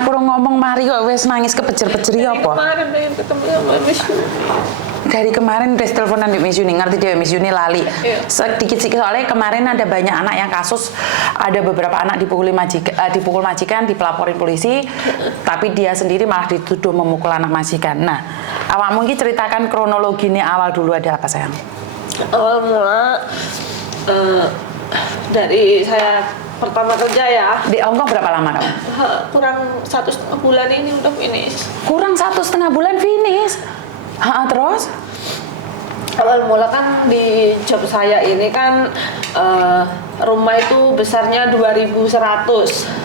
aku ngomong mari kok wes nangis kepejer-pejer ya apa? Kemarin pengen ketemu sama Miss Yuni. Dari kemarin udah teleponan di Miss Yuni, ngerti dia Miss Yuni lali. Iya. Sedikit-sedikit soalnya kemarin ada banyak anak yang kasus, ada beberapa anak dipukul majikan, dipelaporin polisi, tapi dia sendiri malah dituduh memukul anak majikan. Nah, awak mungkin ceritakan kronologinya awal dulu ada apa sayang? Awal mula dari saya pertama kerja ya. Di Hongkong berapa lama kamu? Kurang 1,5 bulan ini udah finish. Kurang 1,5 bulan finish. Terus? Awal mula kan di job saya ini kan rumah itu besarnya 2.100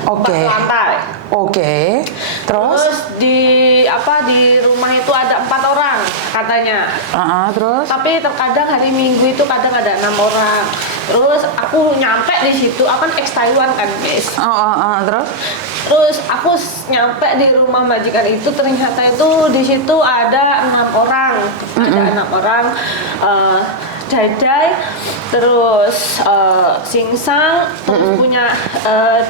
Oke. lantai. Oke. Terus? di rumah itu ada 4 orang katanya. Terus? Tapi terkadang hari Minggu itu kadang ada 6 orang. Terus aku nyampe di situ, aku kan ex Taiwan kan guys. Terus? Terus aku nyampe di rumah majikan itu ternyata itu di situ ada 6 orang, ada 6 orang, Daidai, terus Singsang, terus punya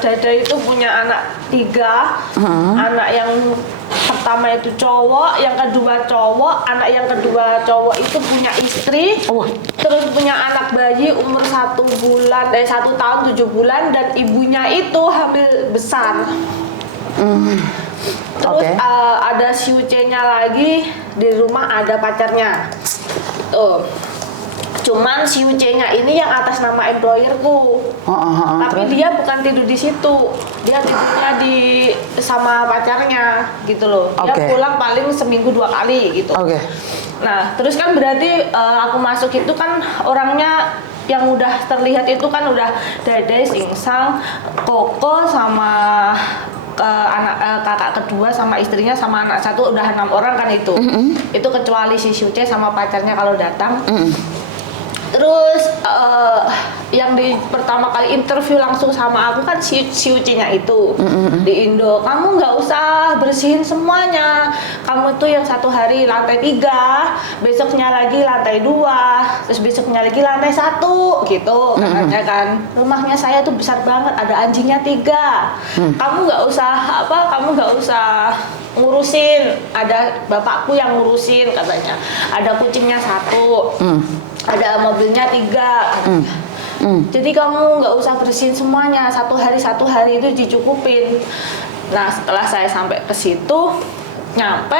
Daidai itu punya anak 3, anak yang pertama itu cowok, yang kedua cowok, anak yang kedua cowok itu punya istri, terus punya anak bayi umur 1 tahun 7 bulan dan ibunya itu hamil besar. Terus ada si Uce-nya lagi di rumah ada pacarnya. Cuman si Uce-nya ini yang atas nama employerku. Tapi terus? dia bukan tidur di situ. Dia tidurnya sama pacarnya gitu loh. Dia pulang paling seminggu 2 kali gitu. Nah, terus kan berarti aku masuk itu kan orangnya yang udah terlihat itu kan udah Daidai, Singsang, Koko sama kakak kedua sama istrinya sama anak 1 udah 6 orang kan itu. Itu kecuali si Uce sama pacarnya kalau datang. Terus yang pertama kali interview langsung sama aku kan si Uci-nya itu di Indo. Kamu nggak usah bersihin semuanya. Kamu tuh yang 1 hari lantai 3, besoknya lagi lantai 2, terus besoknya lagi lantai 1 gitu katanya kan. Rumahnya saya tuh besar banget, ada anjingnya 3. Kamu nggak usah ngurusin. Ada bapakku yang ngurusin katanya. Ada kucingnya 1. Ada mobilnya 3. Jadi kamu nggak usah bersihin semuanya, 1 hari itu dicukupin. Nah setelah saya sampai ke situ, nyampe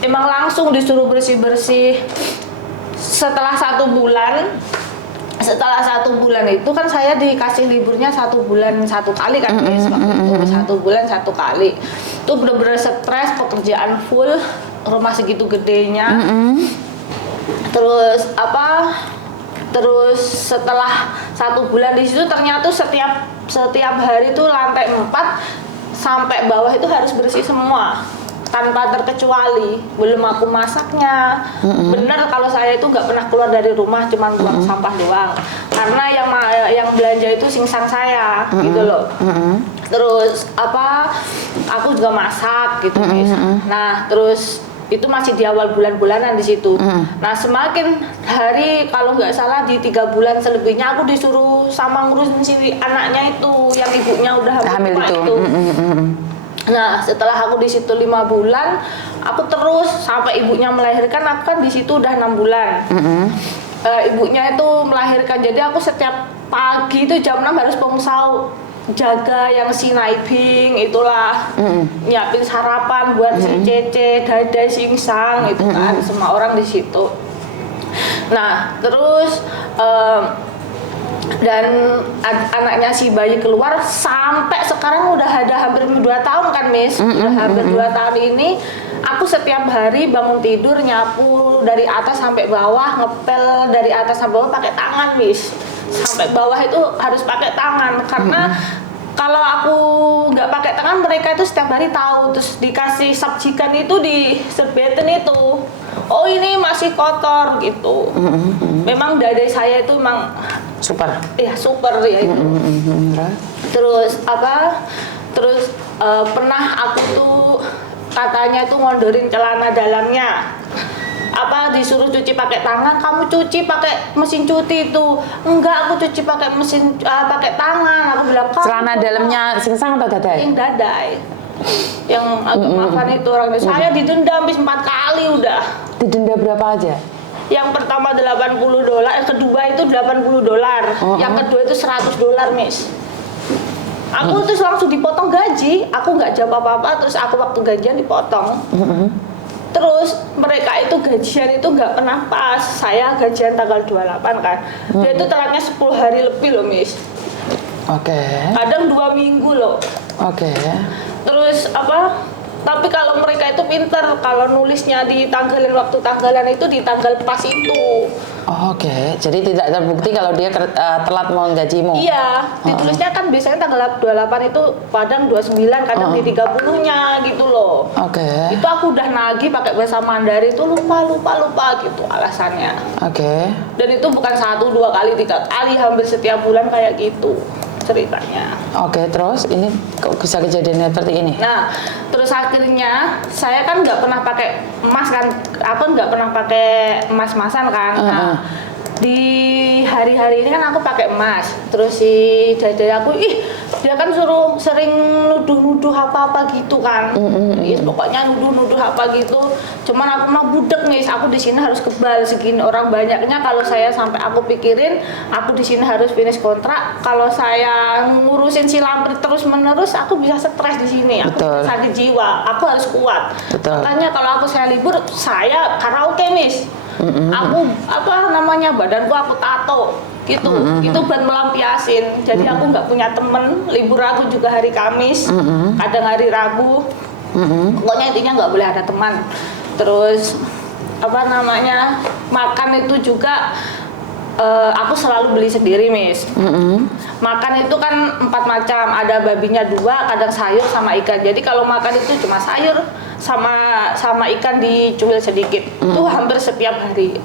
emang langsung disuruh bersih-bersih. Setelah 1 bulan itu kan saya dikasih liburnya 1 bulan 1 kali kan guys, waktu itu 1 bulan 1 kali. Itu bener-bener stres, pekerjaan full, rumah segitu gedenya. Terus setelah 1 bulan di situ ternyata setiap hari itu lantai 4 sampai bawah itu harus bersih semua tanpa terkecuali. Belum aku masaknya. Bener kalau saya itu nggak pernah keluar dari rumah, cuma buang sampah doang. Karena yang belanja itu Singsang saya gitu loh. Terus aku juga masak gitu guys. Nah terus itu masih di awal bulan-bulanan di situ. Nah semakin hari kalau nggak salah di 3 bulan selebihnya aku disuruh sama ngurusin si anaknya itu yang ibunya udah hamil itu. Nah setelah aku di situ 5 bulan, aku terus sampai ibunya melahirkan. Aku kan di situ udah 6 bulan. Ibunya itu melahirkan, jadi aku setiap pagi itu jam 6 harus pongsau, jaga yang si Naibing itulah, nyiapin sarapan buat si Cece, Daidai, Singsang itu kan, semua orang di situ. Nah terus dan anaknya si bayi keluar sampai sekarang udah ada hampir 2 tahun kan Miss. Udah hampir 2 tahun ini aku setiap hari bangun tidur nyapu dari atas sampai bawah, ngepel dari atas sampai bawah pakai tangan Miss. Sampai bawah itu harus pakai tangan karena kalau aku nggak pakai tangan mereka itu setiap hari tahu, terus dikasih sabjikan itu di sebetin itu, oh ini masih kotor gitu. Memang Daidai saya itu memang super ya itu. Terus pernah aku tuh katanya tuh ngondorin celana dalamnya, disuruh cuci pakai tangan, kamu cuci pakai mesin cuci itu. Enggak, aku cuci pakai mesin pakai tangan. Aku bilang, celana dalamnya Singsang atau Daidai? Yang Daidai. yang agak maafan itu orangnya. Saya didenda habis 4 kali udah. Didenda berapa aja? Yang pertama $80, yang kedua itu $80, yang kedua itu $100, Miss. Aku terus langsung dipotong gaji, aku nggak jawab apa-apa, terus aku waktu gajian dipotong. Terus mereka itu gajian itu nggak pernah pas. Saya gajian tanggal 28 kan, dia itu telatnya 10 hari lebih loh, Miss. Kadang 2 minggu loh. Terus apa? Tapi kalau mereka itu pinter, kalau nulisnya di tanggalan waktu tanggalan itu di tanggal pas itu. Jadi tidak terbukti kalau dia telat menggajimu. Iya, ditulisnya kan biasanya tanggal 28 itu, kadang 29, kadang di 30-nya gitu loh. Itu aku udah nagih pakai bahasa Mandarin itu lupa gitu alasannya. Dan itu bukan 1, 2 kali, 3 kali, hampir setiap bulan kayak gitu ceritanya. Terus ini kok bisa kejadiannya seperti ini? Nah, terus akhirnya saya kan nggak pernah pakai emas kan, aku nggak pernah pakai emas-emasan kan. Nah, di hari-hari ini kan aku pakai emas. Terus si jajah aku, dia kan suruh sering nuduh-nuduh apa-apa gitu kan. Pokoknya nuduh-nuduh apa gitu. Cuman aku mah budek nih, aku di sini harus kebal segini orang banyaknya. Kalau saya sampai aku pikirin, aku di sini harus finish kontrak. Kalau saya ngurusin si Lampir terus-menerus, aku bisa stres di sini. Aku bisa sakit jiwa. Aku harus kuat. Makanya kalau saya libur, saya karaoke, Miss. Aku badanku aku tato gitu. Itu buat melampiasin. Jadi aku nggak punya temen. Libur aku juga hari Kamis, kadang hari Rabu. Pokoknya intinya nggak boleh ada teman. Terus makan itu juga aku selalu beli sendiri, Miss. Makan itu kan 4 macam, ada babinya 2, kadang sayur sama ikan. Jadi kalau makan itu cuma sayur sama ikan dicuil sedikit. Itu hampir setiap hari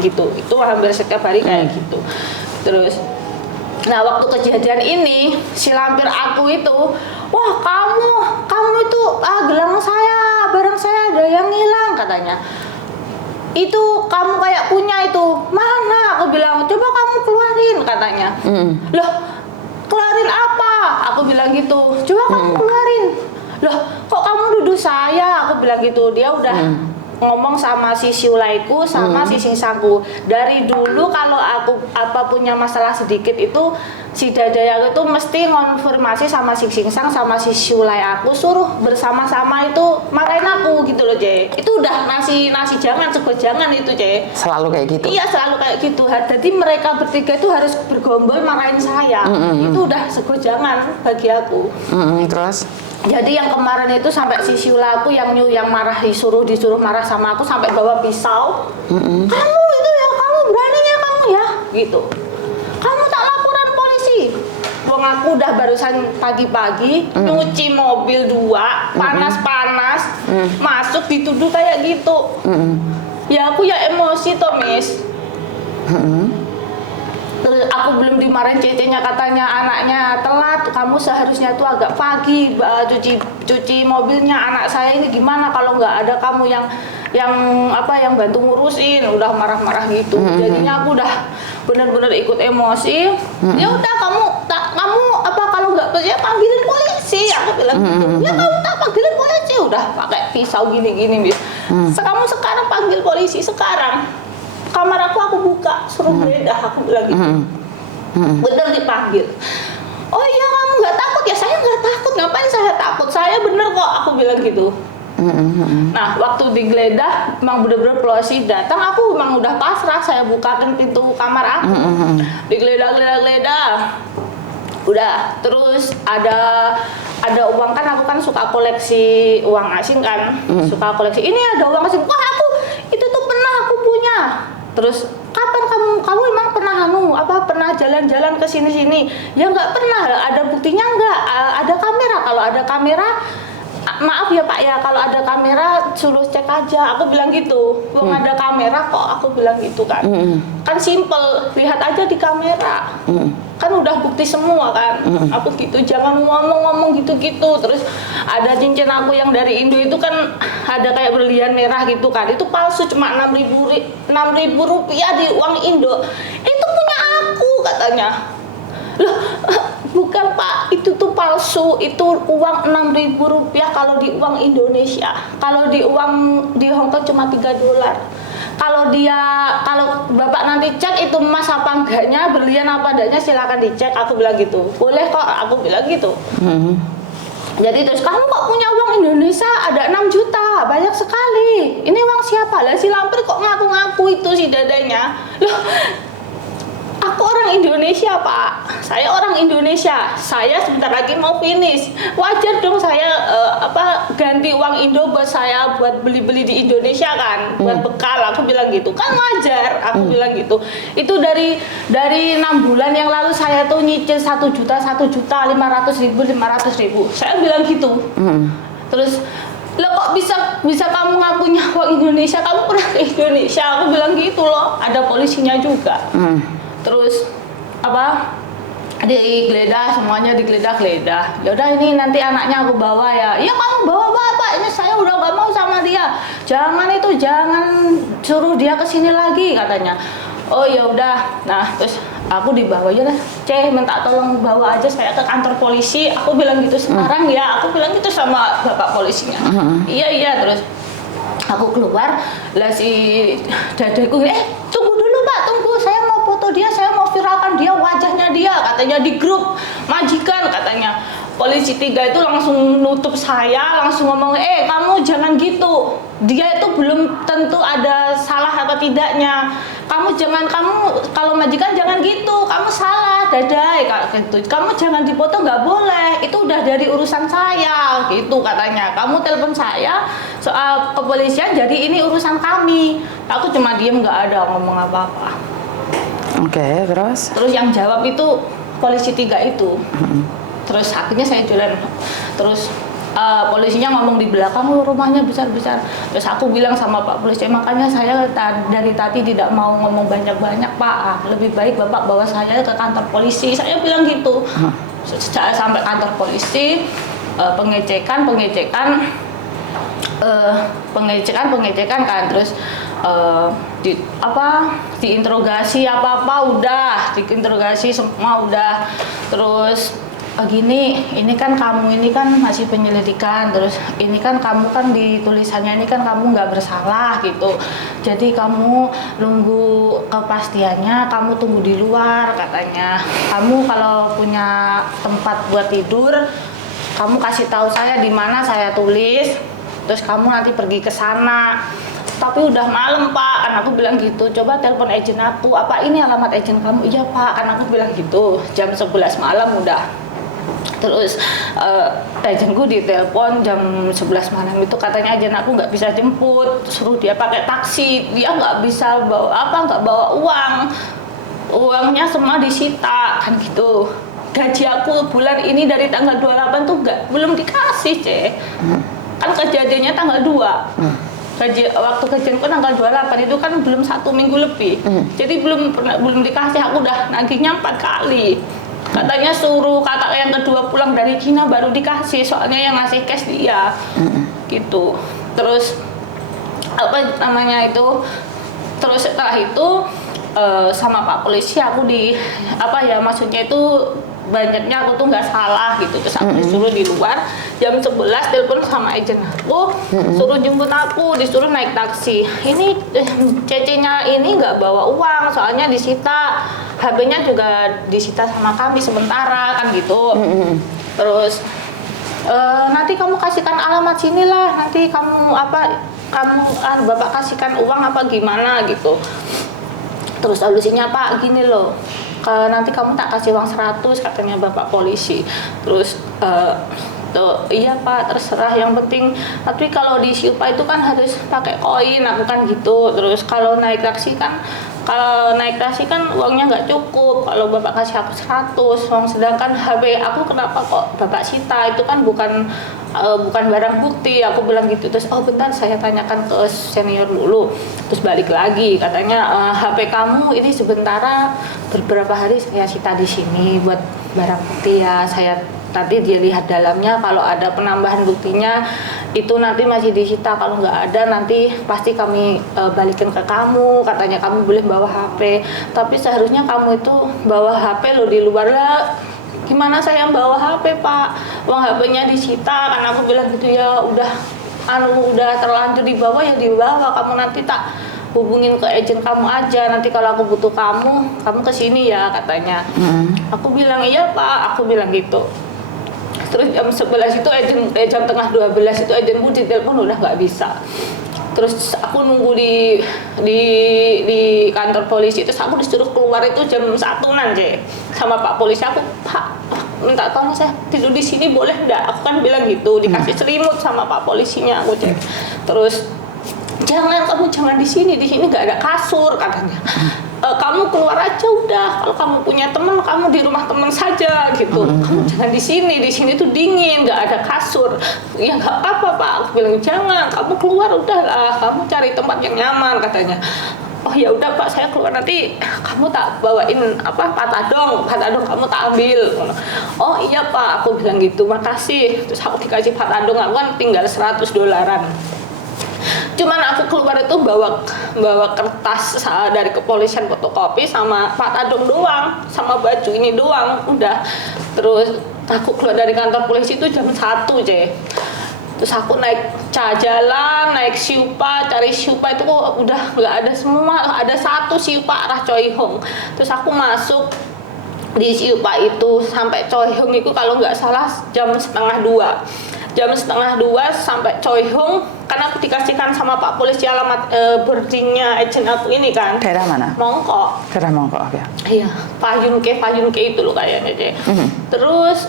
gitu. Itu hampir setiap hari kayak gitu. Terus nah, waktu kejadian ini si Lampir aku itu, wah kamu itu gelang saya, barang saya ada yang hilang katanya. Itu kamu kayak punya itu. Mana? Aku bilang, coba kamu keluarin katanya. Loh, keluarin apa? Aku bilang gitu. Coba kamu keluarin. Loh, kok kamu nuduh saya? Aku bilang gitu. Dia udah ngomong sama si Siulaiku sama si Singsangku. Dari dulu kalau aku punya masalah sedikit itu si Dadaya itu mesti konfirmasi sama si Singsang sama si Siulai, aku suruh bersama-sama itu marahin aku gitu loh, Ce. Itu udah nasi jangan, sego jangan itu, Ce. Selalu kayak gitu? Iya, selalu kayak gitu. Jadi mereka bertiga itu harus bergombol marahin saya. Itu udah sego jangan bagi aku. Terus? Jadi yang kemarin itu sampai si Siula aku yang marah, disuruh marah sama aku sampai bawa pisau. Kamu itu ya, kamu beraninya kamu ya, gitu. Kamu tak laporan polisi. Wong aku udah barusan pagi-pagi nyuci mobil 2, panas-panas, masuk dituduh kayak gitu. Ya aku ya emosi toh, Miss. Terus aku belum dimarahin cecenya, katanya anaknya telat, kamu seharusnya tuh agak pagi cuci mobilnya anak saya ini, gimana kalau nggak ada kamu yang bantu ngurusin, udah marah-marah gitu. Jadinya aku udah bener-bener ikut emosi. Ya udah kamu kalau nggak percaya panggilin polisi, aku bilang gitu. Ya kamu tak panggilin polisi, udah pakai pisau gini-gini, Bis. Kamu sekarang panggil polisi sekarang. Kamar aku buka, suruh geledah, aku bilang gitu. Bener dipanggil. Oh iya, kamu nggak takut ya? Saya nggak takut, ngapain saya takut? Saya bener kok, aku bilang gitu. Nah, waktu digeledah, emang bener-bener polisi datang, aku emang udah pasrah, saya bukakan pintu kamar aku. Digeledah. Udah, terus ada uang kan, aku kan suka koleksi uang asing kan, suka koleksi. Ini ada uang asing, wah itu tuh pernah aku punya. Terus kapan kamu emang pernah jalan-jalan ke sini? Ya nggak pernah, ada buktinya nggak? Ada kamera, kalau ada kamera maaf ya Pak ya, kalau ada kamera suruh cek aja, aku bilang gitu. Belum ada kamera kok, aku bilang gitu kan. Kan simple, lihat aja di kamera. Kan udah bukti semua kan. Aku gitu, jangan ngomong gitu-gitu. Terus ada cincin aku yang dari Indo itu kan ada kayak berlian merah gitu kan. Itu palsu, cuma 6.000 rupiah di uang Indo. Itu punya aku katanya. Loh, bukan Pak, itu tuh palsu, itu uang Rp6.000 kalau di uang Indonesia. Kalau di uang di Hongkong cuma $3. Kalau Bapak nanti cek itu emas apa enggaknya, berlian apa adanya, silakan dicek. Aku bilang gitu. Boleh kok, aku bilang gitu. Jadi terus, kamu kok punya uang Indonesia ada 6 juta, banyak sekali. Ini uang siapa? Lah si Lampir kok ngaku-ngaku itu si dadanya. Loh, aku orang Indonesia Pak, saya orang Indonesia, saya sebentar lagi mau finish, wajar dong saya ganti uang Indo buat saya buat beli-beli di Indonesia kan, buat bekal, aku bilang gitu, kan wajar, aku bilang gitu. Itu dari 6 bulan yang lalu saya tuh nyicil 1 juta, 500.000, saya bilang gitu. Terus lo kok bisa kamu ngakunya uang Indonesia, kamu pernah ke Indonesia, aku bilang gitu loh, ada polisinya juga. Terus digeledah, semuanya digeledah. Ya udah, ini nanti anaknya aku bawa ya. Ya kamu bawa Pak, ini saya udah gak mau sama dia. Jangan suruh dia kesini lagi katanya. Oh ya udah. Nah terus aku dibawa aja lah. Minta tolong bawa aja saya ke kantor polisi. Aku bilang gitu sekarang ya. Aku bilang gitu sama bapak polisinya. Iya terus. Aku keluar, lah si dadaku, tunggu dulu Pak, tunggu, saya mau foto dia, saya mau viralkan dia, wajahnya dia, katanya di grup majikan, katanya. Polisi 3 itu langsung nutup saya, langsung ngomong, kamu jangan gitu, dia itu belum tentu ada salah atau tidaknya. Kamu kalau majikan jangan gitu, kamu salah, dadai, gitu. Kamu jangan dipoto, nggak boleh, itu udah dari urusan saya, gitu katanya. Kamu telepon saya soal kepolisian, jadi ini urusan kami. Aku cuma diem, nggak ada ngomong apa-apa. Oke, terus? Terus yang jawab itu polisi 3 itu. Terus akhirnya saya jalan. Terus polisinya ngomong di belakang, rumahnya besar-besar. Terus aku bilang sama Pak polisi, makanya saya dari tadi tidak mau ngomong banyak-banyak Pak. Lebih baik Bapak bawa saya ke kantor polisi. Saya bilang gitu. Sampai kantor polisi, pengecekan kan. Terus diinterogasi diinterogasi semua udah. Terus ini kan kamu ini kan masih penyelidikan, terus ini kan kamu kan di tulisannya ini kan kamu nggak bersalah gitu, jadi kamu nunggu kepastiannya, kamu tunggu di luar katanya. Kamu kalau punya tempat buat tidur, kamu kasih tahu saya di mana, saya tulis, terus kamu nanti pergi ke sana. Tapi udah malam Pak, kan aku bilang gitu. Coba telepon agent aku, apa ini alamat agent kamu? Iya Pak, kan aku bilang gitu. Jam 11 malam udah. Terus agentku ditelepon jam 11 malam itu, katanya agen aku nggak bisa jemput, suruh dia pakai taksi, dia nggak bisa nggak bawa uangnya semua disita kan gitu. Gaji aku bulan ini dari tanggal 28 tuh belum dikasih kan kejadiannya tanggal 2. Waktu gajianku tanggal 28 itu kan belum 1 minggu lebih, jadi belum dikasih. Aku udah nagihnya 4 kali. Katanya suruh kakak yang kedua pulang dari Cina baru dikasih, soalnya yang ngasih cash dia gitu. Terus terus setelah itu sama Pak polisi aku maksudnya itu banyaknya aku tuh nggak salah gitu. Terus aku disuruh di luar jam 11, telepon sama agent aku, suruh jemput aku, disuruh naik taksi. Ini cecenya ini nggak bawa uang, soalnya disita, HP-nya juga disita sama kami sementara kan gitu. Terus nanti kamu kasihkan alamat sini lah, nanti Bapak kasihkan uang apa gimana gitu. Terus solusinya Pak gini loh, nanti kamu tak kasih uang 100 katanya Bapak polisi. Terus iya Pak, terserah, yang penting tapi kalau di Siupa itu kan harus pakai koin, aku kan gitu. Terus kalau naik taksi kan uangnya nggak cukup, kalau Bapak kasih aku 100, sedangkan HP aku kenapa kok Bapak sita, itu kan bukan barang bukti, aku bilang gitu. Terus bentar saya tanyakan ke senior dulu. Terus balik lagi katanya HP kamu ini sementara beberapa hari saya sita di sini buat barang bukti ya. Saya tadi dia lihat dalamnya, kalau ada penambahan buktinya itu nanti masih disita, kalau nggak ada nanti pasti kami balikin ke kamu, katanya kami boleh bawa HP, tapi seharusnya kamu itu bawa HP lo di luar lah. Gimana saya bawa HP Pak, uang HP-nya disita, kan aku bilang gitu. Ya udah udah terlanjur dibawa ya dibawa, kamu nanti tak hubungin ke agent kamu aja, nanti kalau aku butuh kamu kesini ya, katanya. Aku bilang iya Pak, aku bilang gitu. Terus jam 11 itu jam tengah 12 itu agenku ditelepon udah nggak bisa. Terus aku nunggu di kantor polisi, terus aku disuruh keluar itu jam 1-an sama Pak polisi. Aku, Pak, minta tolong saya tidur di sini boleh nggak? Aku kan bilang gitu, dikasih selimut sama Pak polisinya aku Terus kamu jangan di sini nggak ada kasur, katanya. Kamu keluar aja udah, kalau kamu punya teman kamu di rumah teman saja gitu. Kamu jangan di sini tuh dingin, nggak ada kasur. Ya nggak apa-apa Pak, aku bilang jangan, kamu keluar udahlah, kamu cari tempat yang nyaman, katanya. Oh ya udah Pak, saya keluar, nanti kamu tak bawain patadong kamu tak ambil. Oh iya Pak, aku bilang gitu, makasih. Terus aku dikasih patadong, aku kan tinggal $100. Cuman aku keluar itu bawa kertas dari kepolisian fotokopi sama patadong doang, sama baju ini doang, udah. Terus aku keluar dari kantor polisi itu jam 1 Terus aku naik jalan, naik Siupa, cari Siupa itu kok udah nggak ada semua, ada satu Siupa arah Choi Hong. Terus aku masuk di Siupa itu sampai Choi Hong itu kalau nggak salah jam 1:30 sampai Choi Hong, karena aku dikasihkan sama Pak polisi alamat boardingnya agent aku ini kan. Daerah mana? Mongkok. Daerah Mongkok ya. Iya, Payunke itu loh kayaknya Terus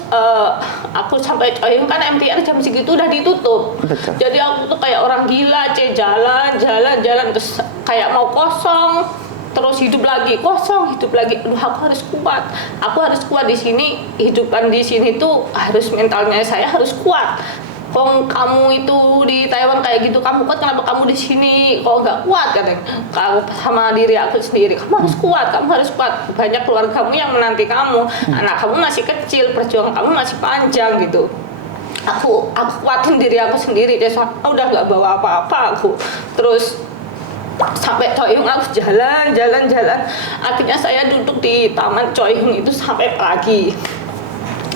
aku sampai Choi Hong kan MTR jam segitu udah ditutup. Betul. Jadi aku tuh kayak orang gila jalan terus kayak mau kosong. Terus hidup lagi, kosong, hidup lagi. Aduh, aku harus kuat di sini. Hidupan di sini tuh harus, mentalnya saya harus kuat. Kok kamu itu di Taiwan kayak gitu, kamu kuat, kenapa kamu di sini kok nggak kuat, katanya. Kalau sama diri aku sendiri, kamu harus kuat. Banyak keluargamu yang menanti kamu, anak kamu masih kecil, perjuangan kamu masih panjang gitu. Aku kuatin diri aku sendiri. Udah nggak bawa apa-apa aku. Terus sampai Choi Hong aku jalan. Akhirnya saya duduk di taman Choi Hong itu sampai pagi.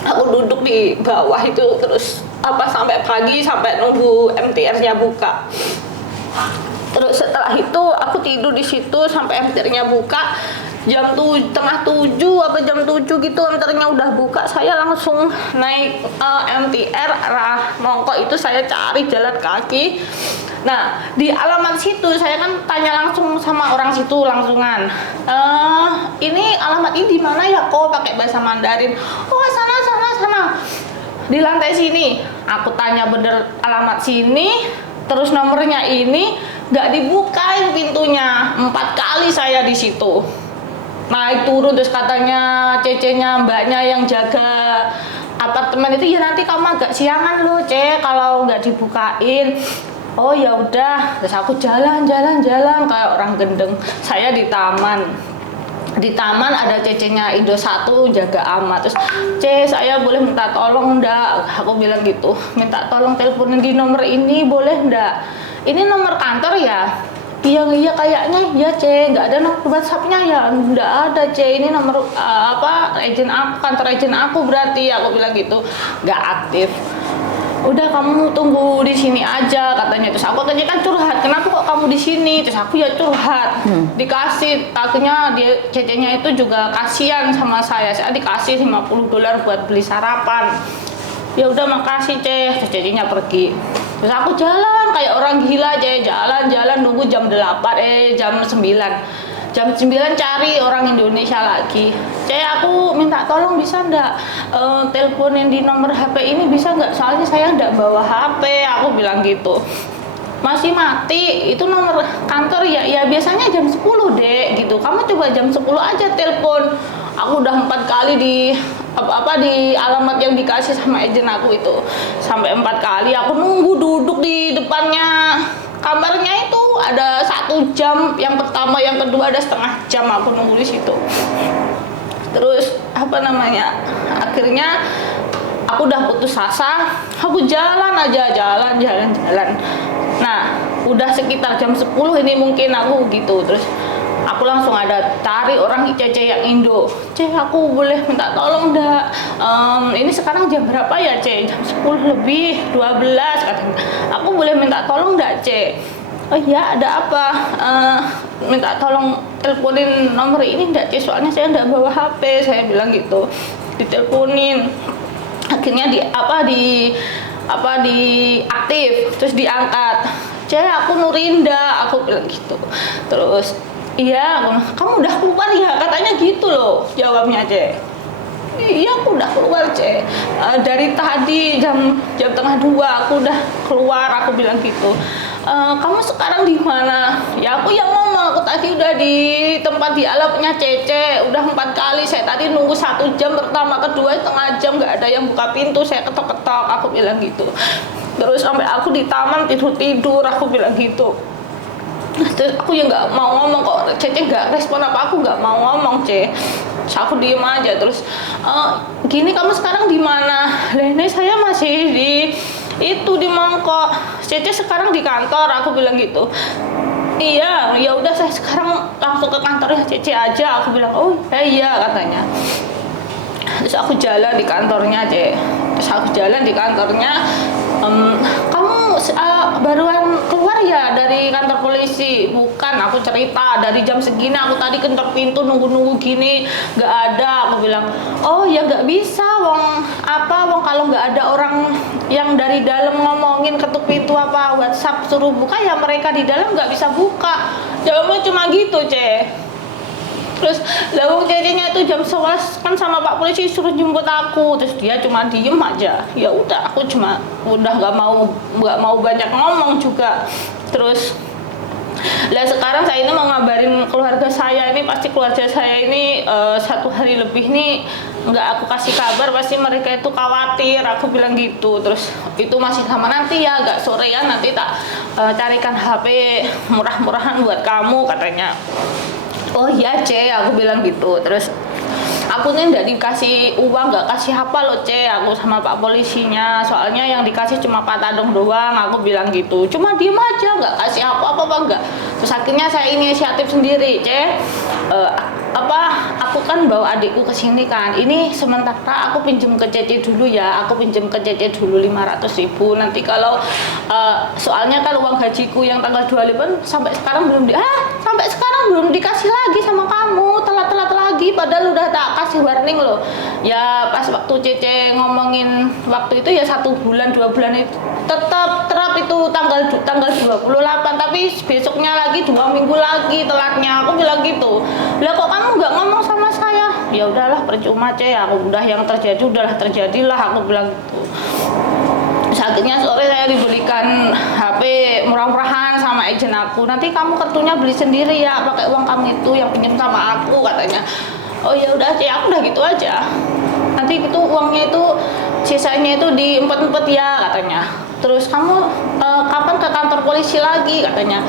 Aku duduk di bawah itu terus sampai pagi, sampai nunggu MTR-nya buka. Terus setelah itu aku tidur di situ sampai MTR-nya buka. Jam 6:30 apa jam 7 gitu MTR-nya udah buka. Saya langsung naik MTR arah Mongkok itu, saya cari jalan kaki. Nah, di alamat situ saya kan tanya langsung sama orang situ langsungan. Ini alamat ini di mana ya kok, pakai bahasa Mandarin. Oh, sana. Di lantai sini. Aku tanya bener alamat sini, terus nomornya ini, nggak dibukain pintunya. 4 kali saya di situ. Naik turun, terus katanya cece-nya mbaknya yang jaga apartemen itu, ya nanti kamu agak siangan loh kalau nggak dibukain. Oh ya udah, terus aku jalan kayak orang gendeng. Saya di taman ada cecenya Indo 1 jaga amat. Terus saya boleh minta tolong enggak? Aku bilang gitu, minta tolong teleponin di nomor ini boleh enggak? Ini nomor kantor ya? Iya kayaknya ya nggak ada nomor WhatsApp-nya ya? Nggak ada ini nomor agent aku, kantor agent aku berarti. Aku bilang gitu, nggak aktif. Udah kamu tunggu di sini aja, katanya. Terus aku tanya kan curhat, kenapa kok kamu di sini? Terus aku ya curhat, dikasih. Akhirnya dia cecenya itu juga kasihan sama saya dikasih $50 buat beli sarapan. Ya udah makasih terus cecenya pergi. Terus aku jalan kayak orang gila jalan nunggu jam 9 cari orang Indonesia lagi. Aku minta tolong bisa nggak teleponin di nomor HP ini, bisa nggak? Soalnya saya nggak bawa HP, aku bilang gitu. Masih mati, itu nomor kantor ya biasanya jam 10 dek gitu. Kamu coba jam 10 aja telepon. Aku udah 4 kali di alamat yang dikasih sama agent aku itu, sampai 4 kali aku nunggu duduk di depannya kamarnya itu ada 1 jam, yang pertama, yang kedua ada setengah jam aku nunggu di situ. Terus akhirnya aku udah putus asa, aku jalan aja, jalan. Nah, udah sekitar jam 10 ini mungkin aku gitu, terus aku langsung ada cari orang Cece yang Indo. Aku boleh minta tolong enggak? Ini sekarang jam berapa ya, Jam 10 lebih 12 katanya. Aku boleh minta tolong enggak, Oh iya, ada apa? Minta tolong teleponin nomor ini enggak, soalnya saya enggak bawa HP, saya bilang gitu. Diteleponin. Akhirnya diaktif, terus diangkat. Aku Nurinda, aku bilang gitu. Terus iya, kamu udah keluar ya? Katanya gitu loh jawabnya, Iya, aku udah keluar, dari tadi jam 1:30 aku udah keluar, aku bilang gitu. Kamu sekarang di mana? Ya aku yang ngomong, aku tadi udah di tempat di Alapnya Cece, udah 4 kali. Saya tadi nunggu 1 jam pertama, kedua setengah jam nggak ada yang buka pintu, saya ketok-ketok, aku bilang gitu. Terus sampai aku di taman tidur, aku bilang gitu. Terus aku ya nggak mau ngomong kok, Cece nggak respon apa, aku nggak mau ngomong, Terus aku diem aja. Terus gini, kamu sekarang di mana? Ini saya masih di Mangkok. Cece sekarang di kantor, aku bilang gitu. Iya, ya udah saya sekarang langsung ke kantornya Cece aja, aku bilang. Oh iya katanya. Terus aku jalan di kantornya, kamu baruan keluar ya dari kantor polisi? Bukan, aku cerita dari jam segini aku tadi ketok pintu nunggu gini nggak ada, aku bilang. Oh ya nggak bisa, wong kalau nggak ada orang yang dari dalam ngomongin ketuk pintu apa WhatsApp suruh buka, ya mereka di dalam nggak bisa buka. Jawabnya cuma gitu, Terus lawang Cece-nya itu jam 11 kan sama Pak polisi suruh jemput aku, terus dia cuma diem aja. Ya udah, aku cuma udah nggak mau banyak ngomong juga. Terus sekarang saya ini mau ngabarin keluarga saya ini, pasti keluarga saya ini 1 hari lebih nih nggak aku kasih kabar, pasti mereka itu khawatir, aku bilang gitu. Terus itu masih sama, nanti ya agak sore ya, nanti tak carikan HP murah-murahan buat kamu katanya. Oh iya, aku bilang gitu. Terus aku nih nggak dikasih uang, nggak kasih apa loh, aku sama Pak polisinya, soalnya yang dikasih cuma patadong doang, aku bilang gitu. Cuma diem aja, nggak kasih apa enggak. Terus akhirnya saya inisiatif sendiri, aku kan bawa adikku ke sini kan, ini sementara aku pinjem ke Cece dulu ya, aku pinjem ke Cece dulu 500.000, nanti kalau soalnya kan uang gajiku yang tanggal 25 sampai sekarang belum dikasih lagi sama kamu, telat lagi, padahal udah tak kasih warning loh. Ya pas waktu Cece ngomongin waktu itu ya 1 bulan 2 bulan itu tetap terap itu tanggal 28, tapi besoknya lagi 2 minggu lagi telatnya, aku bilang gitu. Lah kok kamu nggak ngomong sama saya? Ya udahlah percuma, aku udah yang terjadi udahlah terjadilah, aku bilang gitu. Akhirnya sore saya dibelikan HP murah-murahan sama agen aku. Nanti kamu kartunya beli sendiri ya, pakai uang kamu itu yang pinjam sama aku katanya. Oh ya udah, aku udah gitu aja. Nanti itu uangnya itu sisanya itu diempet-empet ya katanya. Terus kamu kapan ke kantor polisi lagi katanya.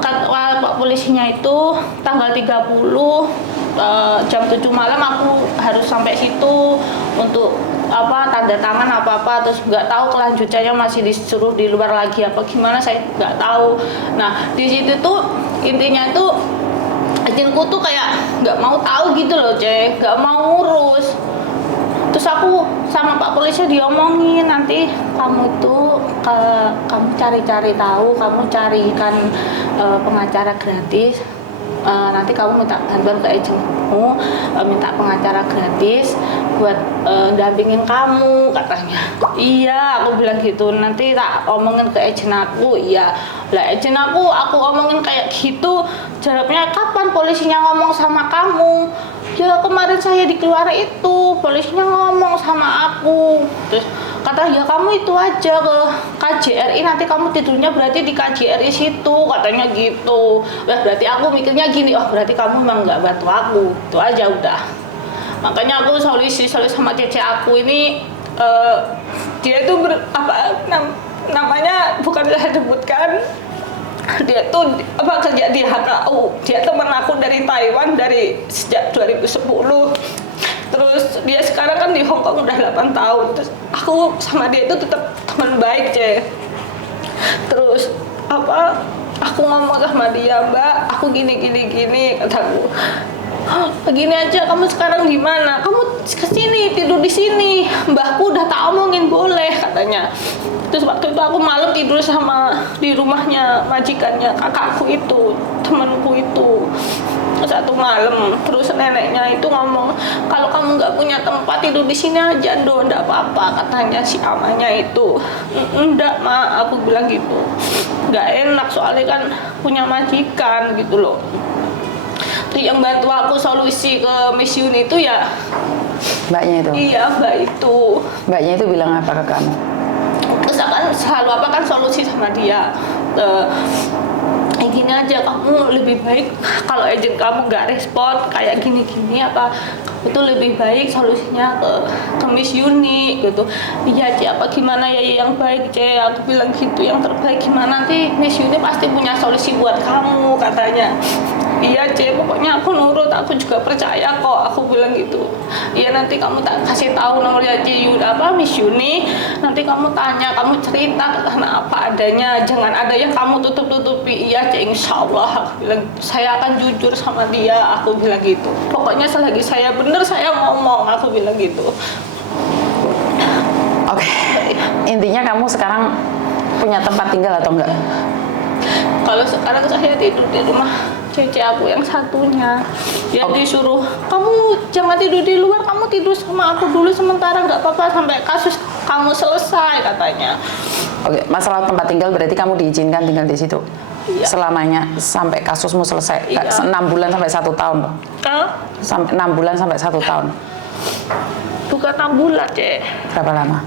Pak polisinya itu tanggal 30 jam 7 malam aku harus sampai situ untuk tanda tangan apa terus nggak tahu kelanjutannya, masih disuruh di luar lagi apa gimana, saya nggak tahu. Nah di situ tuh intinya tuh agentku tuh kayak nggak mau tahu gitu loh, nggak mau ngurus. Terus aku sama Pak polisi diomongin, nanti kamu tuh kamu cari-cari tahu, kamu carikan pengacara gratis. Nanti kamu minta bantuan ke agenmu, minta pengacara gratis buat dampingin kamu katanya. Iya, aku bilang gitu. Nanti tak omongin ke agen aku. Iya lah, agen aku omongin kayak gitu, jawabnya kapan polisinya ngomong sama kamu? Ya kemarin saya dikeluar itu polisinya ngomong sama aku. Terus kata ya kamu itu aja ke KJRI, nanti kamu tidurnya berarti di KJRI situ katanya gitu. Berarti aku mikirnya gini, berarti kamu memang nggak bantu aku, itu aja udah. Makanya aku solusi sama Cece aku ini, dia tuh namanya bukan saya sebutkan, dia tuh kerja di HKU, dia teman aku dari Taiwan dari sejak 2010. Terus dia sekarang kan di Hong Kong udah 8 tahun. Terus aku sama dia itu tetap teman baik, Cek. Terus aku ngomong sama dia, Mbak, aku gini kataku. Begini aja, kamu sekarang di mana? Kamu kesini, tidur di sini. Mbahku udah tak omongin boleh katanya. Terus waktu itu aku malam tidur di rumahnya majikannya kakakku itu, temanku itu. Satu malam, terus neneknya itu ngomong, kalau kamu nggak punya tempat tidur di sini aja, ndak apa-apa, katanya si amanya itu. Ndak, Ma, aku bilang gitu. Nggak enak soalnya kan punya majikan gitu loh. Terus yang bantu aku solusi ke Miss Yuni itu ya mbaknya itu. Iya, mbak itu. Mbaknya itu bilang apa ke kamu? Terus kan selalu solusi sama dia. Gini aja, kamu lebih baik kalau agent kamu nggak respon kayak gini-gini kamu tuh lebih baik solusinya ke Miss Yuni gitu. Iya, Cek, apa gimana ya yang baik, Cek? Aku bilang gitu, yang terbaik gimana, nanti Miss Yuni pasti punya solusi buat kamu, katanya. Iya, Cek, pokoknya aku nurut, aku juga percaya kok, aku bilang gitu. Iya, nanti kamu tak kasih tahu nomornya Miss Yuni, nanti kamu tanya, kamu cerita karena apa adanya, jangan ada yang kamu tutup-tutupi. Iya, Cek, insya Allah, aku bilang, saya akan jujur sama dia, aku bilang gitu. Pokoknya selagi saya bener, saya ngomong, aku bilang gitu. Oke. Intinya kamu sekarang punya tempat tinggal atau enggak? Kalau sekarang saya tidur di rumah cece aku yang satunya. Dia disuruh, kamu jangan tidur di luar, kamu tidur sama aku dulu sementara, nggak apa-apa sampai kasus kamu selesai, katanya. Oke, masalah tempat tinggal berarti kamu diizinkan tinggal di situ? Iya. Selamanya sampai kasusmu selesai? Iya. 6 bulan sampai 1 tahun loh? Sampai 6 bulan sampai 1 tahun? Bukan 6 bulan, Cek. Berapa lama?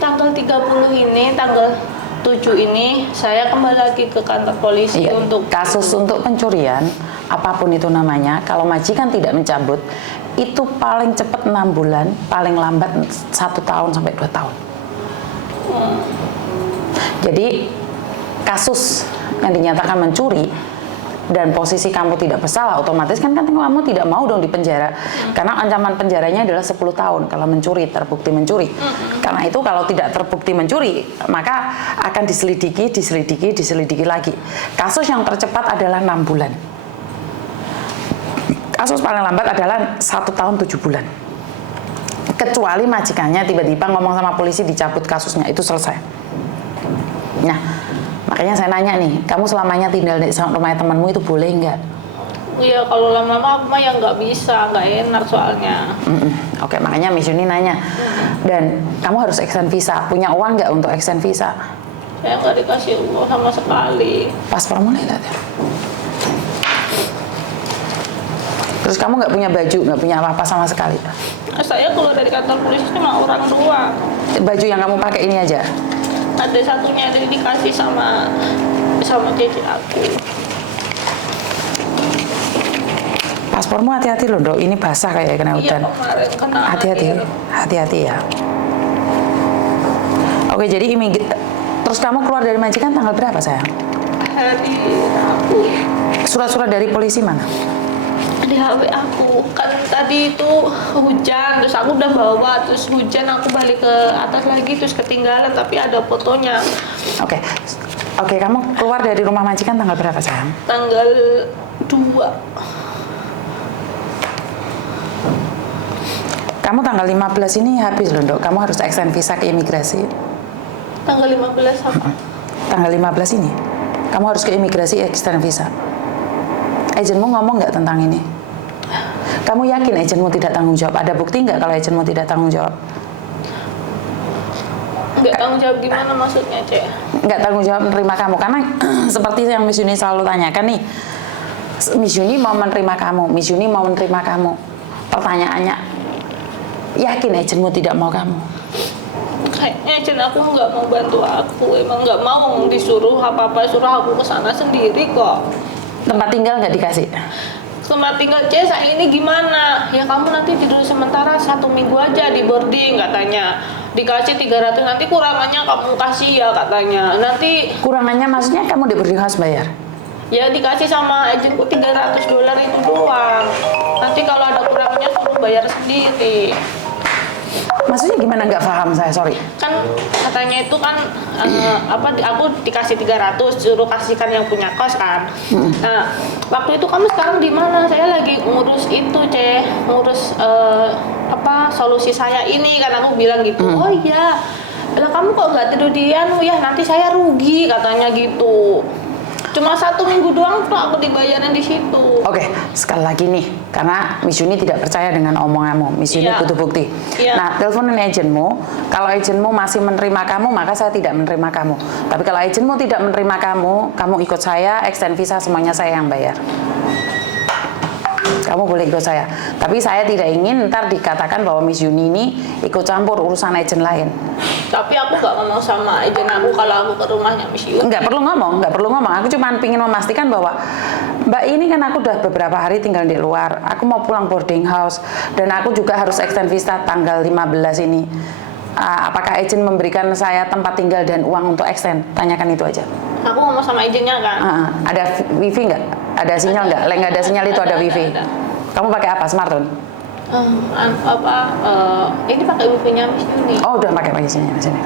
Tanggal 30 ini, tanggal 7 ini saya kembali lagi ke kantor polisi. Iya. Untuk kasus untuk pencurian apapun itu namanya, kalau majikan tidak mencabut itu paling cepat 6 bulan, paling lambat 1 tahun sampai 2 tahun. Jadi kasus yang dinyatakan mencuri dan posisi kamu tidak bersalah, otomatis kan kamu tidak mau dong dipenjara. Karena ancaman penjaranya adalah 10 tahun kalau mencuri, terbukti mencuri. Karena itu kalau tidak terbukti mencuri, maka akan diselidiki lagi. Kasus yang tercepat adalah 6 bulan. Kasus paling lambat adalah 1 tahun 7 bulan. Kecuali majikannya tiba-tiba ngomong sama polisi dicabut kasusnya, itu selesai. Nah, makanya saya nanya nih, kamu selamanya tinggal di rumah temanmu itu boleh nggak? Iya, kalau lama-lama aku mah ya nggak bisa, nggak enak soalnya. Oke, makanya Miss Yuni nanya. Dan kamu harus extend visa. Punya uang nggak untuk extend visa? Saya nggak dikasih uang sama sekali. Paspormu lihat ya. Terus kamu nggak punya baju, nggak punya apa-apa sama sekali? Saya keluar dari kantor polisi cuma orang doang. Baju yang kamu pakai ini aja? Ada satunya yang dikasih sama cece aku. Paspormu hati-hati loh, Dok. Ini basah kayak kena hujan. Iya, kemarin kena Hati-hati ya. Oke, jadi terus kamu keluar dari majikan tanggal berapa, sayang? Hari Rabu. Surat-surat dari polisi mana? Di HP aku kan tadi itu hujan, terus aku udah bawa, terus hujan aku balik ke atas lagi, terus ketinggalan, tapi ada fotonya. Oke, kamu keluar dari rumah majikan tanggal berapa, sayang? Tanggal 2. Kamu tanggal 15 ini habis loh, Dok. Kamu harus extend visa ke imigrasi. Tanggal 15 apa? Tanggal 15 ini kamu harus ke imigrasi extend visa. Agenmu ngomong nggak tentang ini? Kamu yakin agenmu tidak tanggung jawab? Ada bukti nggak kalau agenmu tidak tanggung jawab? Nggak tanggung jawab gimana maksudnya, Cek? Nggak tanggung jawab menerima kamu, karena seperti yang Miss Yuni selalu tanyakan nih, Miss Yuni mau menerima kamu, pertanyaannya, yakin agenmu tidak mau kamu? Kayaknya agen aku nggak mau bantu aku, emang nggak mau disuruh apa-apa, suruh aku kesana sendiri kok. Tempat tinggal nggak dikasih? Tempat tinggal, Cek, saya ini gimana? Ya kamu nanti tidur sementara 1 minggu aja di boarding, katanya. Dikasih 300, nanti kurangannya kamu kasih ya, katanya. Nanti kurangannya maksudnya kamu di boarding house bayar? Ya dikasih sama agenku $300 itu doang. nanti kalau ada kurangnya suruh bayar sendiri. Maksudnya gimana, nggak paham saya, sorry. Kan katanya itu kan aku dikasih 300 suruh kasihkan yang punya kos kan. Nah, waktu itu kamu sekarang di mana? Saya lagi ngurus itu, ngurus solusi saya ini kan, aku bilang gitu. Oh iya. Lah kamu kok nggak tidur di anu ya, nanti saya rugi katanya gitu. Cuma 1 minggu doang tuh aku dibayarin di situ. Oke, sekali lagi nih, karena Miss Yuni tidak percaya dengan omonganmu. Miss Yuni butuh bukti. Nah, teleponin agenmu. Kalau agenmu masih menerima kamu, maka saya tidak menerima kamu. Tapi kalau agenmu tidak menerima kamu, kamu ikut saya, extend visa, semuanya saya yang bayar. Kamu boleh ikut saya. Tapi saya tidak ingin ntar dikatakan bahwa Miss Yuni ini ikut campur urusan agen lain. Tapi aku nggak ngomong sama agen aku kalau aku ke rumahnya Miss Yuni. Nggak perlu ngomong. Aku cuma ingin memastikan bahwa Mbak ini kan aku udah beberapa hari tinggal di luar. Aku mau pulang boarding house dan aku juga harus extend visa tanggal 15 ini. Apakah agen memberikan saya tempat tinggal dan uang untuk extend? Tanyakan itu aja. Aku ngomong sama agennya kan. Ada wifi nggak? Ada sinyal nggak? Nggak ada sinyal itu ada wifi. Ada. Kamu pakai apa? Smartphone? Ini pakai wifi-nya Miss Yuni. Oh, udah pakai sinyal sini.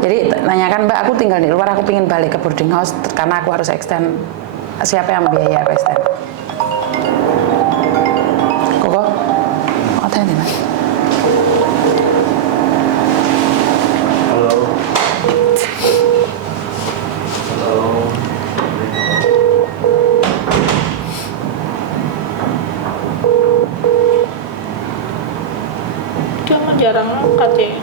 Jadi tanyakan, Mbak, aku tinggal di luar, aku pengen balik ke boarding house karena aku harus extend. Siapa yang biaya aku extend? Koko? Oh, tanya Mas. Halo. Dia mah jarang angkat ya.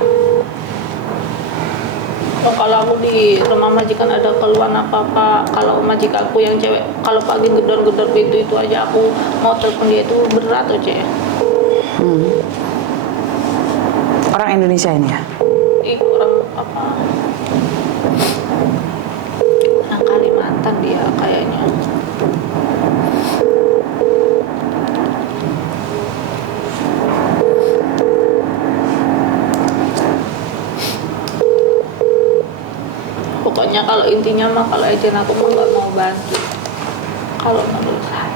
Kalau aku di rumah majikan ada keluhan apa-apa, kalau majikanku yang cewek, kalau pagi gedor-gedor pintu itu aja aku mau telepon dia itu berat tuh cewek. Orang Indonesia ini ya? Orang apa? Orang Kalimantan dia kayaknya. Pokoknya kalau intinya mah kalau agen aku mah nggak mau bantu. Kalau menurut saya.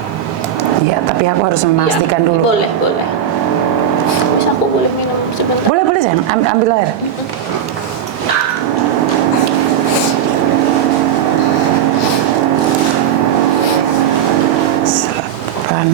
Iya, tapi aku harus memastikan dulu. Boleh. Bisa aku boleh minum sebentar? Boleh sayang, ambil air. Saban.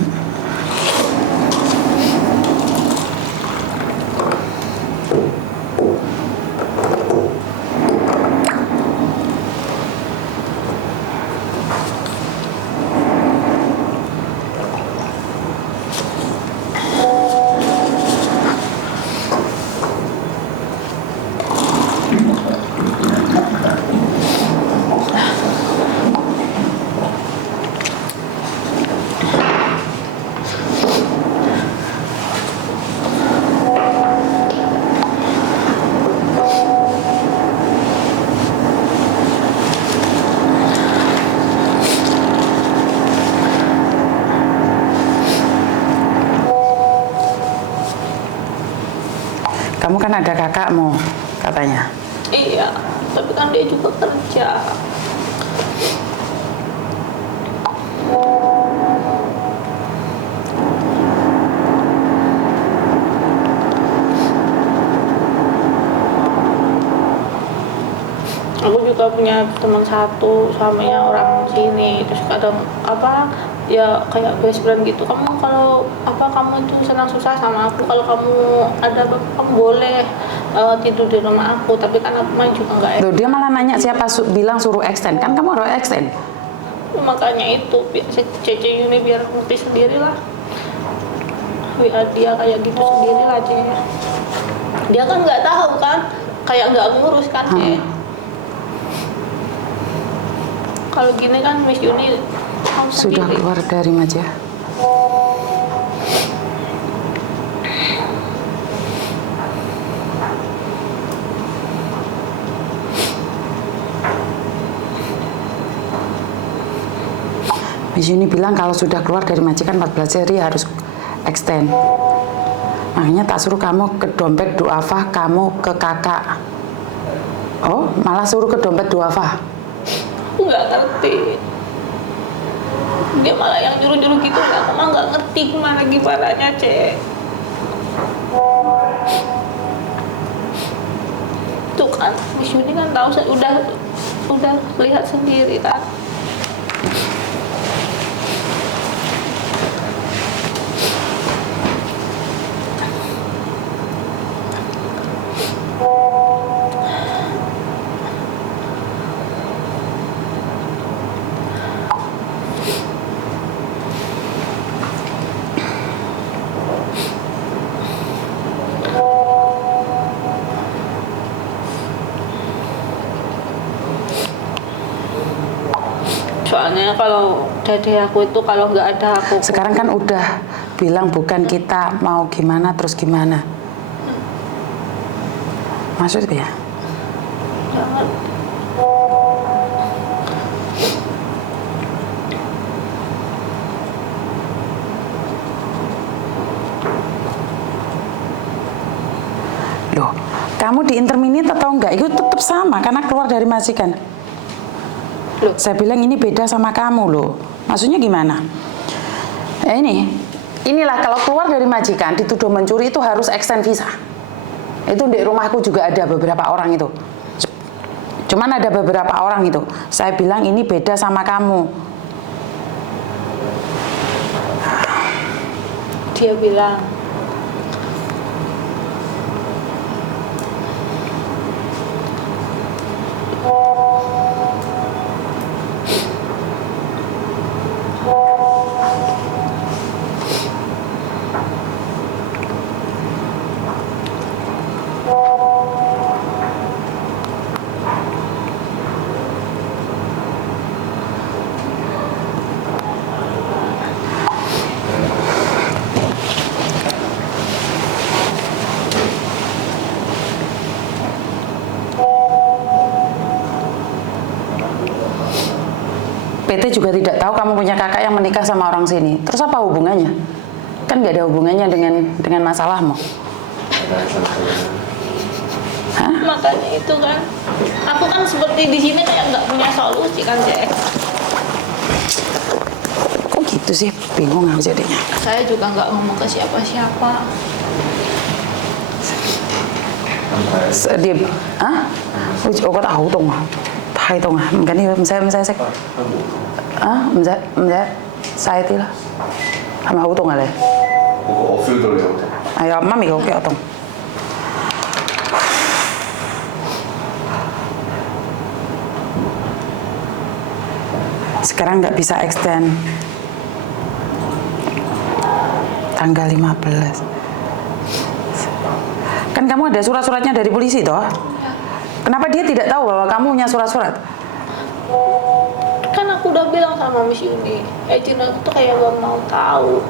Kamu kan ada kakakmu, katanya. Iya, tapi kan dia juga kerja. Aku juga punya teman satu samanya orang sini, terus kadang ya kayak best friend gitu. Kamu tuh senang susah sama aku, kalau kamu ada apa kamu boleh tidur di rumah aku, tapi kan aku mah juga nggak Loh, dia malah nanya siapa bilang suruh extend, kan kamu harus extend. Makanya itu Cece Yuni biar ngerti sendiri lah, dia kayak gitu sendiri lah Cece. Dia kan nggak tahu kan, kayak nggak ngurus kan Cece. Kalau gini kan Miss Yuni sudah sendiri. keluar dari Maja. Miss Yuni bilang kalau sudah keluar dari majikan 14 hari harus extend. Makanya tak suruh kamu ke dompet duafa, kamu ke kakak. Oh, malah suruh ke dompet duafa. Aku nggak ngerti. Dia malah yang nyuruh-nyuruh gitu, aku mah nggak ngerti gimananya Cek. Tuh kan Miss Yuni kan tahu, udah lihat sendiri kan. Soalnya kalau dede aku itu kalau nggak ada aku. Sekarang kan udah bilang bukan kita mau gimana terus gimana. Maksudnya? Jangan. Loh, kamu di interminate atau enggak? Itu tetap sama karena keluar dari majikan. Loh. Saya bilang ini beda sama kamu loh. Maksudnya gimana? Inilah kalau keluar dari majikan dituduh mencuri itu harus extend visa. Itu di rumahku juga ada beberapa orang itu. Cuman ada beberapa orang itu. Saya bilang ini beda sama kamu. Dia bilang PT juga tidak tahu kamu punya kakak yang menikah sama orang sini. Terus apa hubungannya? Kan nggak ada hubungannya dengan masalahmu. Hah? makanya itu kan. Aku kan seperti di sini kayak nggak punya solusi kan Cek. Kok gitu sih? Bingung aku jadinya. Saya juga nggak ngomong ke siapa-siapa. Sedih. Hah? Tôi có đau tùng à? Thay tùng à? Cái này mình sẽ sai tí lah.係咪好凍啊你？我 feel 到你好凍。係啊，媽咪個腳凍。Sekarang nggak bisa extend tanggal 15. Kan kamu ada surat-suratnya dari polisi toh? Kenapa dia tidak tahu bahwa kamu punya surat-surat? Kan aku udah bilang sama Miss Yuni, agent aku tuh kayak gak mau tahu.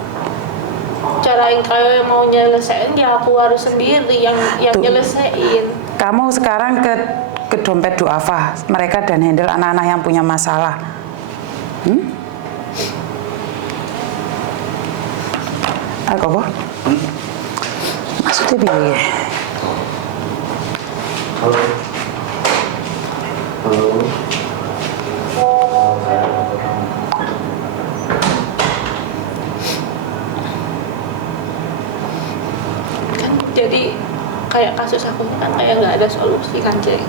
Cara yang kayak mau nyelesain ya aku harus sendiri yang nyelesain. Kamu sekarang ke dompet duafa mereka dan handle anak-anak yang punya masalah. Ako ba? Maksudnya piye? Halo. Halo. Kan jadi kayak kasus aku kan kayak nggak ada solusi kan Cek.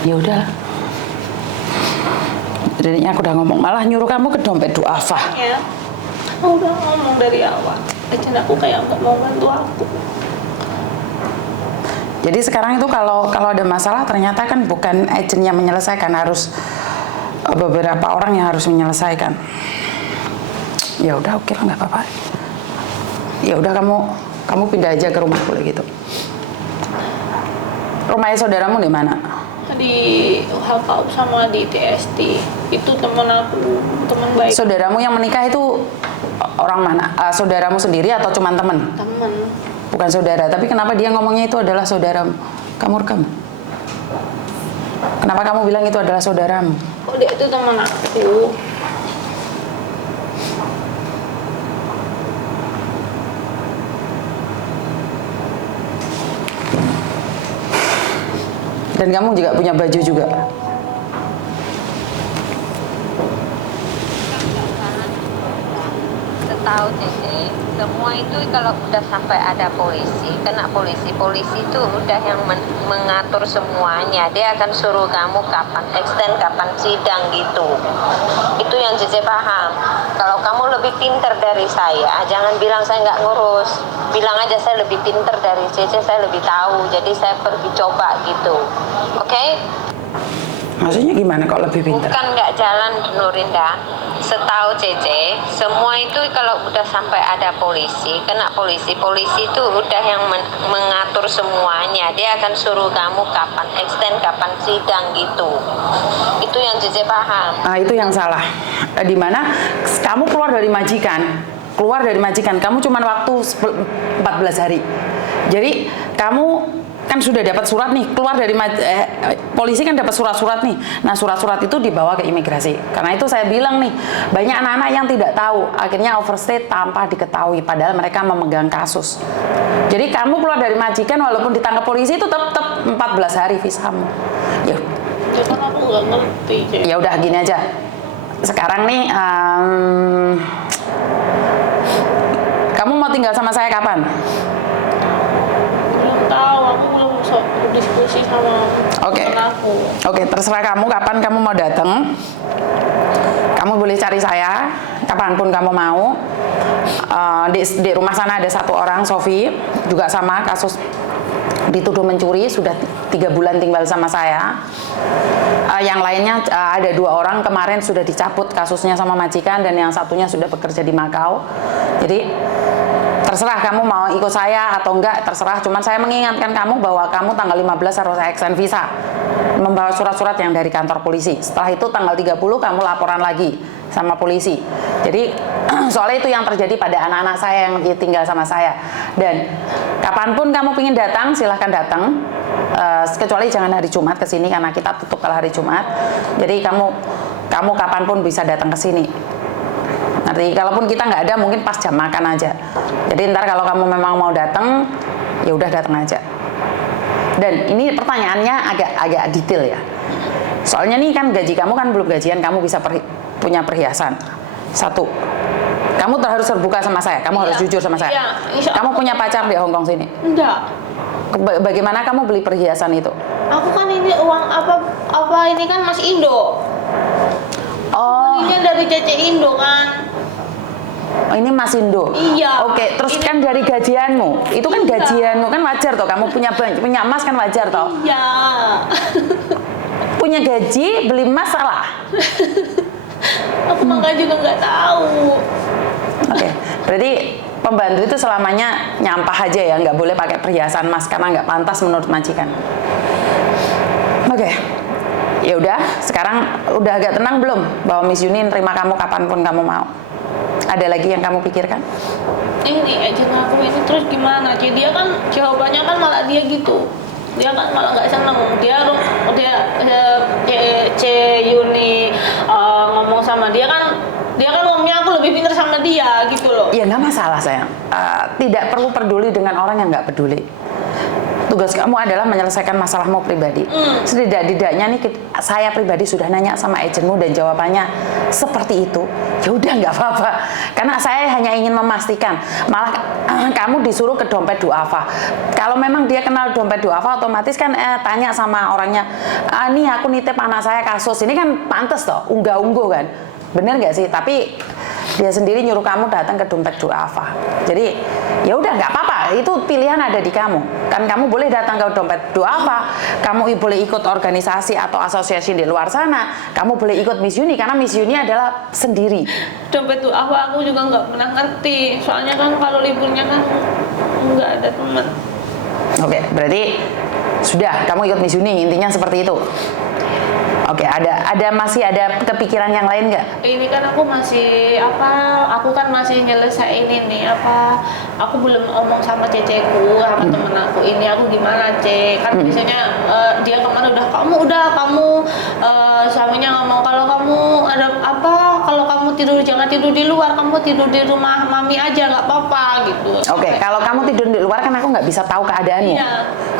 Ya udahlah. Jadinya aku udah ngomong malah nyuruh kamu ke dompet duafa. Ya, aku udah ngomong dari awal. Agent aku kayak nggak mau bantu aku. Jadi sekarang itu kalau ada masalah ternyata kan bukan agent yang menyelesaikan, harus beberapa orang yang harus menyelesaikan. Ya udah oke lah nggak apa-apa. Ya udah kamu pindah aja ke rumah boleh gitu. Rumahnya saudaramu di mana? Di HKU sama di TST. Itu teman aku, teman baik. Saudaramu yang menikah itu orang mana? Saudaramu sendiri atau cuma teman? Teman. Bukan saudara, tapi kenapa dia ngomongnya itu adalah saudaramu? Kamu rekam? Kenapa kamu bilang itu adalah saudaramu? Oh dia itu teman aku. Dan kamu juga punya baju juga. Tahu Cece, semua itu kalau udah sampai ada polisi, kena polisi itu udah yang mengatur semuanya. Dia akan suruh kamu kapan extend, kapan sidang gitu. Itu yang Cece paham. Kalau kamu lebih pinter dari saya, jangan bilang saya nggak ngurus. Bilang aja saya lebih pinter dari Cece, saya lebih tahu. Jadi saya pergi coba gitu. Oke? Maksudnya gimana kok lebih pinter? Bukan nggak jalan, Nurinda. Setahu Cece, semua itu kalau udah sampai ada polisi, kena polisi itu udah yang mengatur semuanya. Dia akan suruh kamu kapan extend, kapan sidang gitu. Itu yang Cece paham. Nah, itu yang salah. Di mana kamu keluar dari majikan, kamu cuma waktu 14 hari. Jadi kamu kan sudah dapat surat nih, keluar dari polisi kan dapat surat-surat nih. Nah, surat-surat itu dibawa ke imigrasi. Karena itu saya bilang nih, banyak anak-anak yang tidak tahu, akhirnya overstay tanpa diketahui, padahal mereka memegang kasus. Jadi kamu keluar dari majikan walaupun ditangkap polisi itu tetap 14 hari visamu. Ya. Cuman aku nggak ngerti. Ya udah gini aja. Sekarang nih, kamu mau tinggal sama saya kapan? Tahu, aku belum diskusi sama teman aku. Oke, terserah kamu kapan kamu mau datang. Kamu boleh cari saya kapanpun kamu mau. Di rumah sana ada satu orang, Sofi, juga sama kasus dituduh mencuri, sudah 3 bulan tinggal sama saya. Yang lainnya ada 2 orang kemarin sudah dicabut kasusnya sama majikan, dan yang satunya sudah bekerja di Makau. Jadi terserah kamu mau ikut saya atau enggak, terserah. Cuman saya mengingatkan kamu bahwa kamu tanggal 15 harus extend visa, membawa surat-surat yang dari kantor polisi. Setelah itu tanggal 30 kamu laporan lagi sama polisi. Jadi soalnya itu yang terjadi pada anak-anak saya yang tinggal sama saya. Dan kapanpun kamu ingin datang, silahkan datang. Kecuali jangan hari Jumat ke sini karena kita tutup kalau hari Jumat. Jadi kamu kapanpun bisa datang ke sini. Nanti kalaupun kita nggak ada, mungkin pas jam makan aja. Jadi ntar kalau kamu memang mau datang, ya udah datang aja. Dan ini pertanyaannya agak detail ya. Soalnya nih kan gaji kamu kan belum gajian, kamu bisa punya perhiasan. 1, kamu harus terbuka sama saya, kamu harus jujur sama saya. Kamu punya pacar di Hong Kong sini? Enggak. Bagaimana kamu beli perhiasan itu? Aku kan ini uang apa ini kan masih Indo. Oh, ini dari CC Indo kan. Oh, ini Mas Indo. Iya. Oke, terus ini kan dari gajianmu. Itu kan gajianmu kan wajar toh, kamu punya emas kan wajar toh? Iya. Punya gaji, beli emas salah. Aku makanya juga nggak tahu. Oke, berarti pembantu itu selamanya nyampah aja ya, nggak boleh pakai perhiasan emas karena nggak pantas menurut majikan. Oke. Ya udah, sekarang udah agak tenang belum bahwa Miss Yuni nerima kamu kapanpun kamu mau? Ada lagi yang kamu pikirkan? Ini agent aku ini terus gimana? Jadi dia kan jawabannya kan malah dia gitu. Dia kan malah nggak seneng. Dia Yuni ngomong sama dia kan ngomongnya aku lebih pintar sama dia gitu loh. Ya nggak masalah sayang. Tidak perlu peduli dengan orang yang nggak peduli. Tugas kamu adalah menyelesaikan masalahmu pribadi. Setidak-tidaknya nih saya pribadi sudah nanya sama agenmu dan jawabannya seperti itu. Ya udah nggak apa-apa. Karena saya hanya ingin memastikan. Malah kamu disuruh ke dompet duafa. Kalau memang dia kenal dompet duafa, otomatis kan tanya sama orangnya. Nih aku nitip anak saya kasus. Ini kan pantes toh, unggah-ungguh kan. Bener nggak sih? Tapi dia sendiri nyuruh kamu datang ke dompet duafa. Jadi ya udah nggak apa-apa, itu pilihan ada di kamu. Kan kamu boleh datang ke dompet duafa, kamu boleh ikut organisasi atau asosiasi di luar sana, kamu boleh ikut Miss Yuni karena Miss Yuni adalah sendiri. Dompet duafa aku juga nggak pernah ngerti, soalnya kan kalau liburnya kan nggak ada teman. Oke, berarti sudah kamu ikut Miss Yuni, intinya seperti itu. Oke, masih ada kepikiran yang lain nggak? Ini kan aku masih aku kan masih nyelesain ini aku belum ngomong sama ceceku sama temen aku ini aku gimana cek kan biasanya dia kemarin kamu suaminya ngomong kalau kamu ada kalau kamu kamu jangan tidur di luar, kamu tidur di rumah mami aja nggak apa-apa gitu. Oke, kalau kamu tidur di luar kan aku nggak bisa tahu keadaanmu. Iya.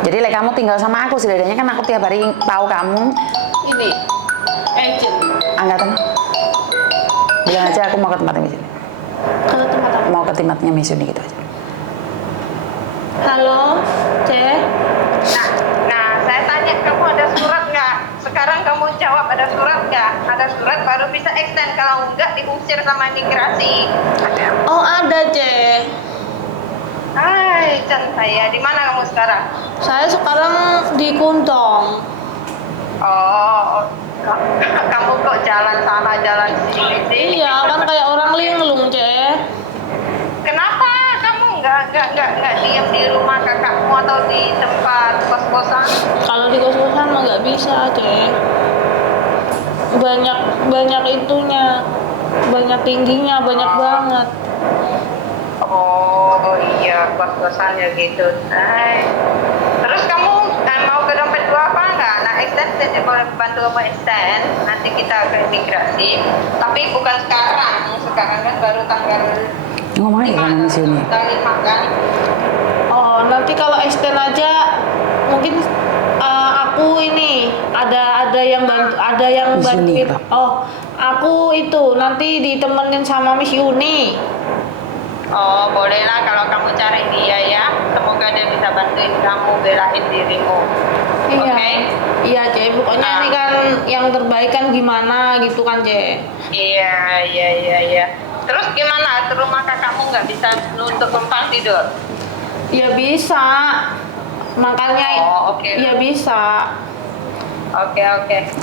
Jadi kamu tinggal sama aku, setidaknya kan aku tiap hari tahu kamu. Ini agent. Angkatan. Bilang aja aku mau ke tempatnya Miss Yuni. Ke tempat apa? Mau ke tempatnya Miss Yuni gitu aja. Halo, Ceh. Nah, saya tanya kamu ada surat nggak? Sekarang kamu jawab ada surat nggak? Ada surat baru bisa extend, kalau enggak diusir sama imigrasi. Oh ada, Ceh. Hai, Chan saya. Di mana kamu sekarang? Saya sekarang di Kuntong. Oh, kamu kok jalan sana jalan sini sih? Iya, kan kayak orang linglung, Ceh. Kenapa kamu nggak diam di rumah kakakmu atau di tempat kos-kosan? Kalau di kos-kosan mah nggak bisa, Ceh. Banyak itunya, banyak tingginya, banyak banget. Oh iya, kos-kosan ya gitu. Terus kamu mau ke dompet dua apa enggak? Nah, extend saya boleh bantu kamu extend. Nanti kita ke imigrasi. Tapi bukan sekarang. Sekarang kan baru tanggal Ngomongnya gimana Miss Yuni? tanggal 5 kan? Oh, nanti kalau extend aja mungkin aku ini ada yang bantu, ada yang Miss Yuni, bantuin. Pak. Oh, aku itu nanti ditemenin sama Miss Yuni. Oh, bolehlah kalau kamu cari dia ya. Semoga dia bisa bantuin kamu belain dirimu. Iya. Oke? Iya, Ceh. Pokoknya ini kan yang terbaik kan gimana gitu kan, Ceh. Iya. Terus gimana? Ke rumah kakakmu nggak bisa untuk numpang tidur? Ya bisa. Makanya Oh, oke. ya bisa. Oke.